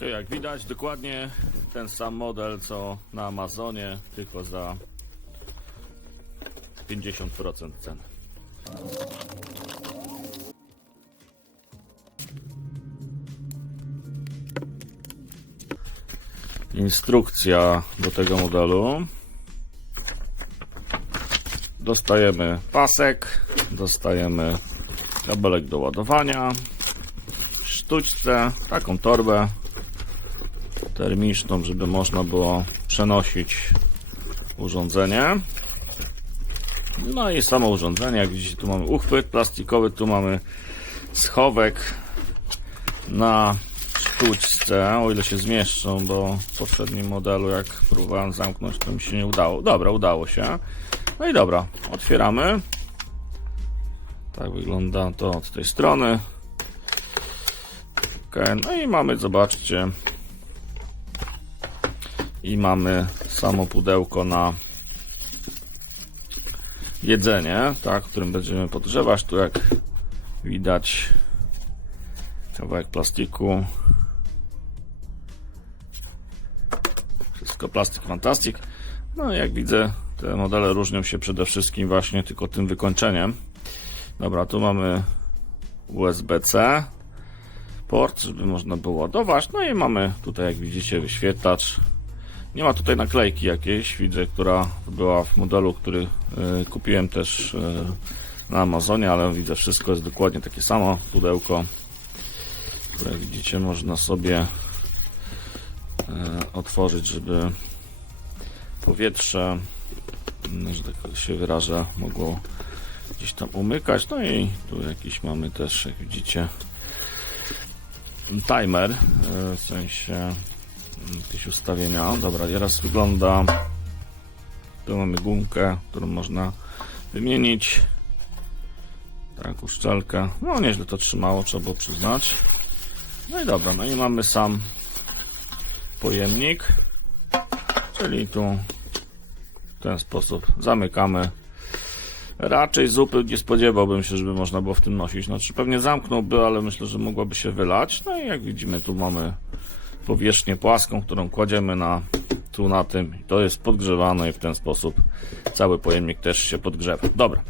Ok, jak widać, dokładnie ten sam model co na Amazonie, tylko za 50% ceny. Instrukcja do tego modelu. Dostajemy pasek, dostajemy kabelek do ładowania, sztućce, taką torbę termiczną, żeby można było przenosić urządzenie. No i samo urządzenie, jak widzicie, tu mamy uchwyt plastikowy, tu mamy schowek na sztućce, o ile się zmieszczą, bo w poprzednim modelu, jak próbowałem zamknąć, to mi się nie udało. Dobra, udało się. No i dobra, otwieramy. Tak wygląda to od tej strony. Okay, no i mamy, zobaczcie, i mamy samo pudełko na jedzenie, tak, którym będziemy podgrzewać. Tu, jak widać, kawałek plastiku. Wszystko plastik, fantastic. No, jak widzę, te modele różnią się przede wszystkim właśnie tylko tym wykończeniem. Dobra, tu mamy USB-C port, żeby można było ładować. No i mamy tutaj, jak widzicie, wyświetlacz. Nie ma tutaj naklejki jakiejś, widzę, która była w modelu, który kupiłem też na Amazonie, ale widzę, wszystko jest dokładnie takie samo. Pudełko, które widzicie, można sobie otworzyć, żeby powietrze, że tak się wyrażę, mogło gdzieś tam umykać. No i tu jakiś mamy też, jak widzicie, timer, w sensie jakieś ustawienia. Dobra, teraz wygląda, tu mamy gumkę, którą można wymienić, tak, uszczelkę. No nieźle to trzymało, trzeba było przyznać. No i dobra, no i mamy sam pojemnik, czyli tu w ten sposób zamykamy. Raczej zupy nie spodziewałbym się, żeby można było w tym nosić. Znaczy pewnie zamknąłby, ale myślę, że mogłaby się wylać. No i jak widzimy, tu mamy powierzchnię płaską, którą kładziemy tu na tym. To jest podgrzewane i w ten sposób cały pojemnik też się podgrzewa. Dobra.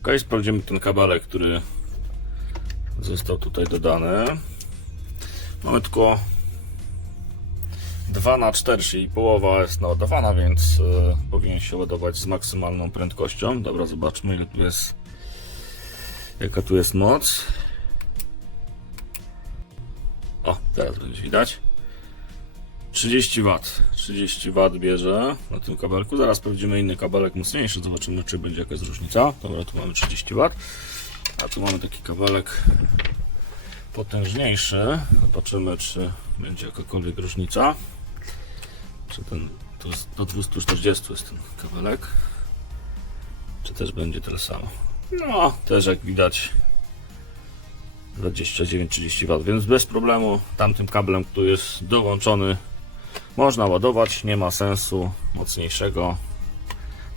Ok, sprawdzimy ten kabelek, który został tutaj dodany. Mamy tylko 2×4, czyli połowa jest naładowana, więc powinien się ładować z maksymalną prędkością. Dobra, zobaczmy, ile tu jest, jaka tu jest moc. O, teraz będzie widać. 30 W. 30 W bierze na tym kabelku. Zaraz sprawdzimy inny kabelek mocniejszy, zobaczymy, czy będzie jakaś różnica. Dobra, tu mamy 30 W. A tu mamy taki kabelek potężniejszy. Zobaczymy, czy będzie jakakolwiek różnica. Czy ten, to do 240 jest ten kabelek. Czy też będzie tyle samo. No, też jak widać 29-30 W, więc bez problemu tamtym kablem, który jest dołączony, można ładować, nie ma sensu mocniejszego.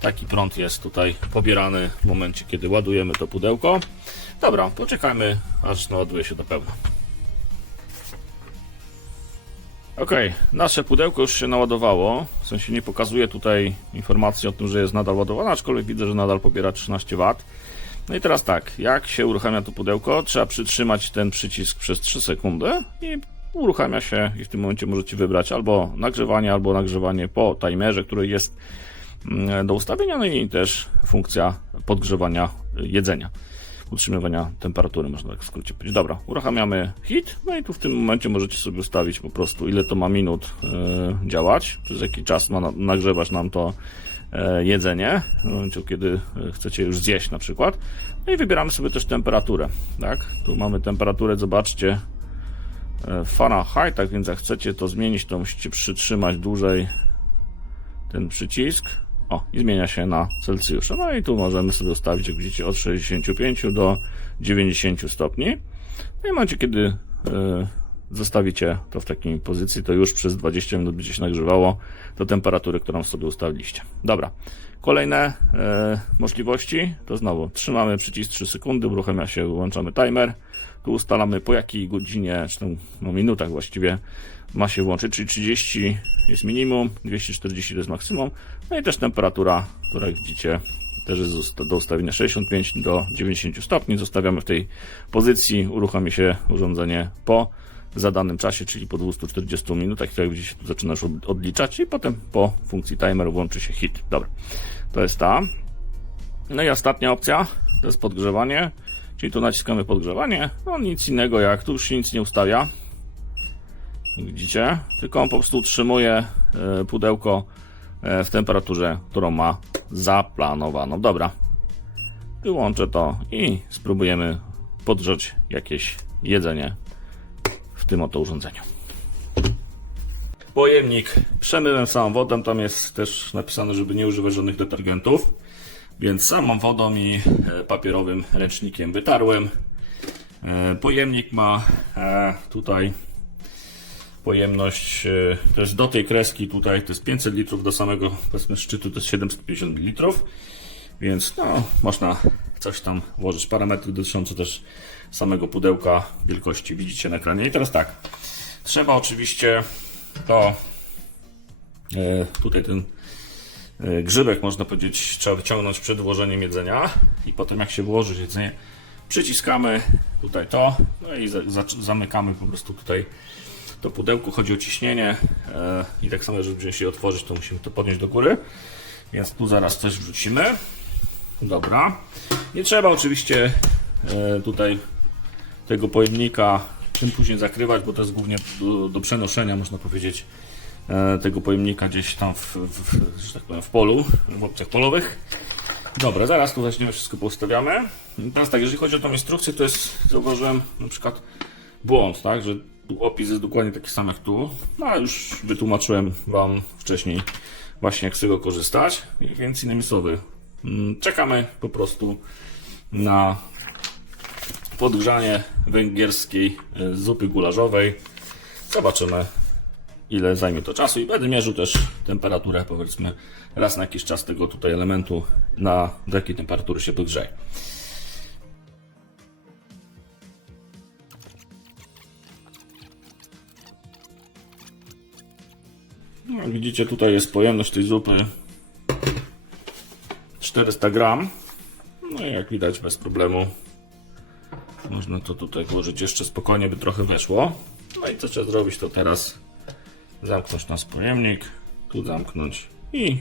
Taki prąd jest tutaj pobierany w momencie, kiedy ładujemy to pudełko. Dobra, poczekajmy, aż naładuje się do pełna. Ok, nasze pudełko już się naładowało, w sensie nie pokazuje tutaj informacji o tym, że jest nadal ładowane, aczkolwiek widzę, że nadal pobiera 13 W. No i teraz tak, jak się uruchamia to pudełko, trzeba przytrzymać ten przycisk przez 3 sekundy i uruchamia się i w tym momencie możecie wybrać albo nagrzewanie po timerze, który jest do ustawienia, no i też funkcja podgrzewania jedzenia, utrzymywania temperatury, można tak w skrócie powiedzieć. Dobra, uruchamiamy heat, no i tu w tym momencie możecie sobie ustawić po prostu, ile to ma minut działać, przez jaki czas ma nagrzewać nam to jedzenie, w momencie, kiedy chcecie już zjeść na przykład. No i wybieramy sobie też temperaturę, tak? Tu mamy temperaturę, zobaczcie, w Fahrenheitach, więc jak chcecie to zmienić, to musicie przytrzymać dłużej ten przycisk. O, i zmienia się na Celsjusza. No i tu możemy sobie ustawić, jak widzicie, od 65 do 90 stopni. No i w momencie, kiedy zostawicie to w takiej pozycji, to już przez 20 minut będzie się nagrzewało do temperatury, którą sobie ustaliliście. Dobra. Kolejne możliwości to znowu trzymamy przycisk 3 sekundy, uruchamia się, włączamy timer. Tu ustalamy po jakiej godzinie, czy tam, no minutach właściwie ma się włączyć, czyli 30 jest minimum, 240 to jest maksimum. No i też temperatura, która jak widzicie też jest do ustawienia 65 do 90 stopni. Zostawiamy w tej pozycji, uruchomi się urządzenie po zadanym czasie, czyli po 240 minutach, jak widzicie tu zaczyna już odliczać i potem po funkcji timer włączy się hit. Dobra, to jest ta. No i ostatnia opcja to jest podgrzewanie, czyli tu naciskamy podgrzewanie, no nic innego jak, tu już się nic nie ustawia, jak widzicie, tylko on po prostu utrzymuje pudełko w temperaturze, którą ma zaplanowaną. Dobra, wyłączę to i spróbujemy podgrzać jakieś jedzenie w tym oto urządzeniu. Pojemnik przemyłem samą wodą, tam jest też napisane, żeby nie używać żadnych detergentów, więc samą wodą i papierowym ręcznikiem wytarłem. Pojemnik ma tutaj pojemność, to jest do tej kreski tutaj, to jest 500 litrów, do samego powiedzmy szczytu to jest 750 ml, więc no, można coś tam włożyć, parametry dotyczące też samego pudełka, wielkości widzicie na ekranie. I teraz tak, trzeba oczywiście to, tutaj ten grzybek, można powiedzieć, trzeba wyciągnąć przed włożeniem jedzenia i potem jak się włoży jedzenie, przyciskamy tutaj to, no i zamykamy po prostu tutaj to pudełko. Chodzi o ciśnienie i tak samo, żeby się otworzyć, to musimy to podnieść do góry, więc tu zaraz coś wrzucimy. Dobra, nie trzeba oczywiście tutaj tego pojemnika tym później zakrywać, bo to jest głównie do przenoszenia, można powiedzieć, tego pojemnika gdzieś tam że tak powiem, w polu, w opcjach polowych. Dobra, zaraz tu weźmiemy, wszystko poustawiamy. Teraz tak, jeżeli chodzi o tą instrukcję, to jest, zauważyłem na przykład błąd, tak, że tu opis jest dokładnie taki sam jak tu, no a już wytłumaczyłem Wam wcześniej właśnie jak z tego korzystać, więc innymi słowy, czekamy po prostu na podgrzanie węgierskiej zupy gulaszowej. Zobaczymy, ile zajmie to czasu i będę mierzył też temperaturę, powiedzmy, raz na jakiś czas tego tutaj elementu, do jakiej temperatury się podgrzeje. No, jak widzicie, tutaj jest pojemność tej zupy 400 gram. No i jak widać, bez problemu można to tutaj włożyć jeszcze spokojnie, by trochę weszło. No i co trzeba zrobić, to teraz zamknąć nasz pojemnik, tu zamknąć i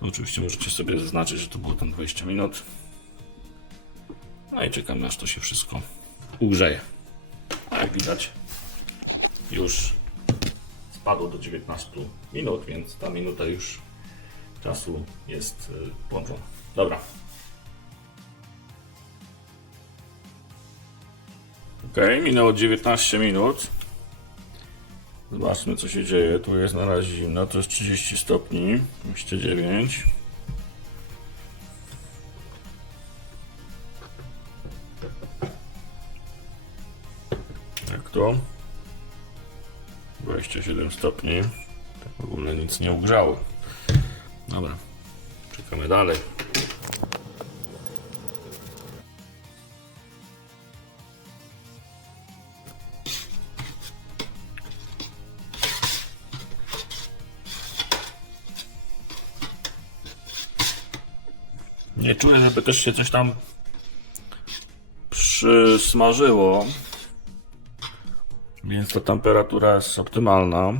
oczywiście możecie sobie zaznaczyć, że to było tam 20 minut. No i czekamy, aż to się wszystko ugrzeje. A jak widać, już spadło do 19 minut, więc ta minuta już czasu jest włączona. Dobra. Ok, minęło 19 minut. Zobaczmy, co się dzieje. Tu jest na razie zimno, to jest 30 stopni, 29. Jak to? 27 stopni. Tak w ogóle nic nie ugrzało. Dobra, czekamy dalej. Nie czuję, żeby też się coś tam przysmażyło, więc ta temperatura jest optymalna.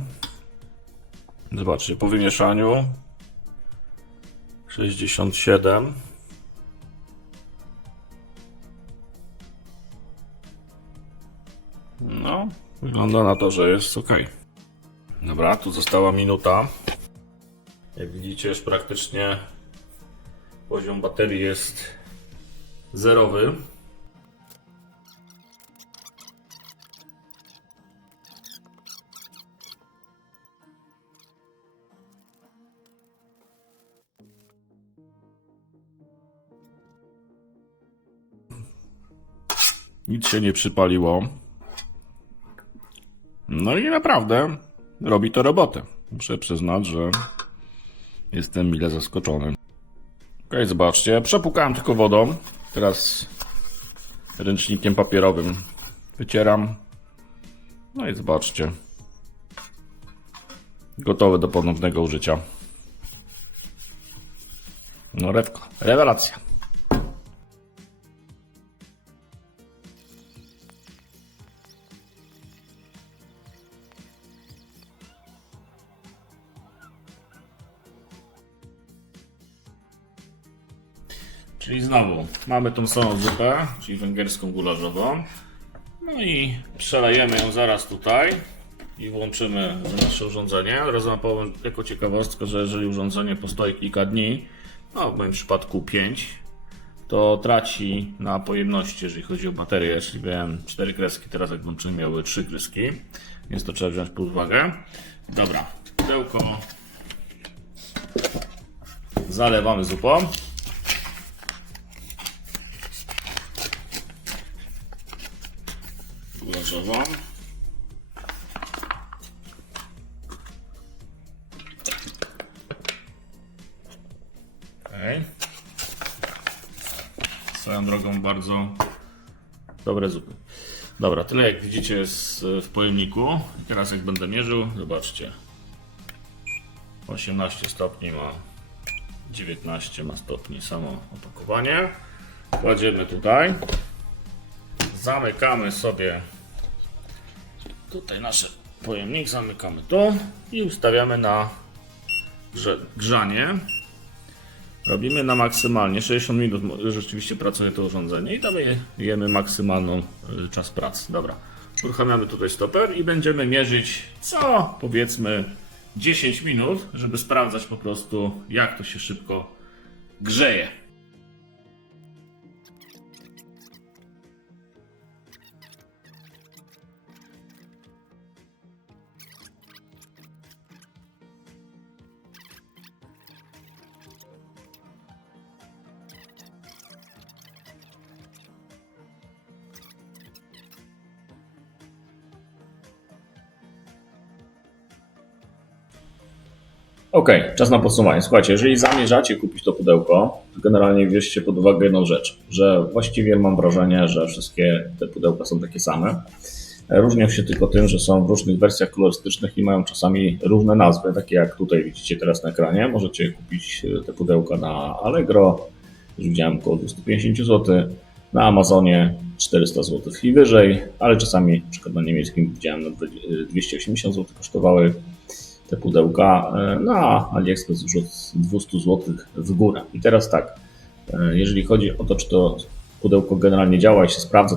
Zobaczcie, po wymieszaniu 67. No, wygląda na to, że jest ok. Dobra, tu została minuta. Jak widzicie, już praktycznie poziom baterii jest zerowy. Nic się nie przypaliło. No i naprawdę robi to robotę. Muszę przyznać, że jestem mile zaskoczony. Okej, zobaczcie, przepłukałem tylko wodą. Teraz ręcznikiem papierowym wycieram. No i zobaczcie. Gotowe do ponownego użycia. No rewelacja. Czyli znowu mamy tą samą zupę, czyli węgierską gulażową. No i przelejemy ją zaraz tutaj i włączymy nasze urządzenie. Od razu wam powiem jako ciekawostkę, że jeżeli urządzenie postoi kilka dni, no w moim przypadku 5, to traci na pojemności, jeżeli chodzi o baterię. Czyli miałem 4 kreski, teraz jak włączymy miały 3 kreski, więc to trzeba wziąć pod uwagę. Dobra, pudełko zalewamy zupą. Gulażową. Okay. Swoją drogą bardzo dobre zupy. Dobra, tyle jak widzicie jest w pojemniku. I teraz jak będę mierzył, zobaczcie. 18 stopni ma, 19 ma stopni samo opakowanie. Kładziemy tutaj. Zamykamy sobie tutaj nasz pojemnik, zamykamy tu i ustawiamy na grzanie. Robimy na maksymalnie 60 minut, rzeczywiście pracuje to urządzenie i dajemy maksymalną czas pracy. Dobra, uruchamiamy tutaj stoper i będziemy mierzyć co powiedzmy 10 minut, żeby sprawdzać po prostu jak to się szybko grzeje. Ok, czas na podsumowanie. Słuchajcie, jeżeli zamierzacie kupić to pudełko, to generalnie bierzcie pod uwagę jedną rzecz, że właściwie mam wrażenie, że wszystkie te pudełka są takie same. Różnią się tylko tym, że są w różnych wersjach kolorystycznych i mają czasami różne nazwy, takie jak tutaj widzicie teraz na ekranie. Możecie kupić te pudełka na Allegro, już widziałem około 250 zł, na Amazonie 400 zł i wyżej, ale czasami na przykład na niemieckim widziałem 280 zł kosztowały te pudełka, na AliExpress już od 200 zł w górę. I teraz tak, jeżeli chodzi o to, czy to pudełko generalnie działa i się sprawdza,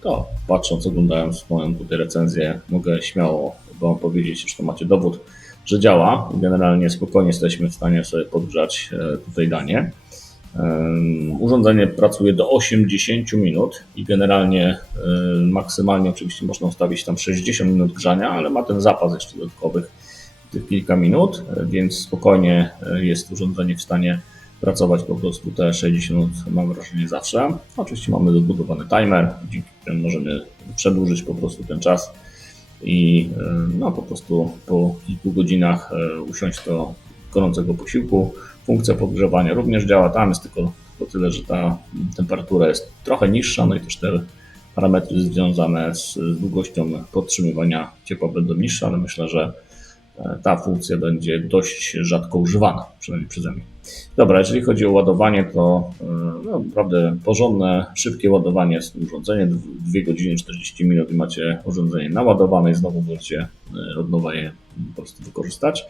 to patrząc, oglądając moją tutaj recenzję, mogę śmiało wam powiedzieć, że to macie dowód, że działa. Generalnie spokojnie jesteśmy w stanie sobie podgrzać tutaj danie. Urządzenie pracuje do 80 minut i generalnie maksymalnie oczywiście można ustawić tam 60 minut grzania, ale ma ten zapas jeszcze dodatkowych tych kilka minut, więc spokojnie jest urządzenie w stanie pracować po prostu te 60 minut, mam wrażenie, zawsze. Oczywiście mamy dobudowany timer, dzięki któremu możemy przedłużyć po prostu ten czas i no, po prostu po kilku godzinach usiąść do gorącego posiłku. Funkcja podgrzewania również działa, tam jest tylko tyle, że ta temperatura jest trochę niższa, no i też te parametry związane z długością podtrzymywania ciepła będą niższe, ale myślę, że ta funkcja będzie dość rzadko używana, przynajmniej przeze mnie. Dobra, jeżeli chodzi o ładowanie, to no, naprawdę porządne, szybkie ładowanie z tym urządzeniem, 2 godziny 40 minut i macie urządzenie naładowane i znowu możecie od nowa je po prostu wykorzystać.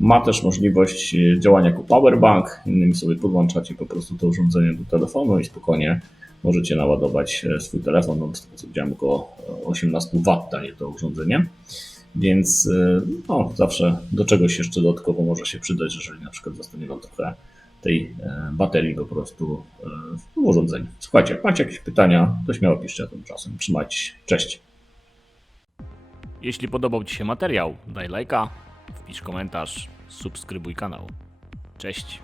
Ma też możliwość działania jako powerbank, innymi sobie podłączacie po prostu to urządzenie do telefonu i spokojnie możecie naładować swój telefon, no z tego co widziałem około 18 W daje to urządzenie. Więc no, zawsze do czegoś jeszcze dodatkowo może się przydać, jeżeli na przykład zostanie Wam trochę tej baterii po prostu w urządzeniu. Słuchajcie, jak macie jakieś pytania, to śmiało piszcie, a tymczasem trzymajcie się. Cześć! Jeśli podobał Ci się materiał, daj lajka, wpisz komentarz, subskrybuj kanał. Cześć!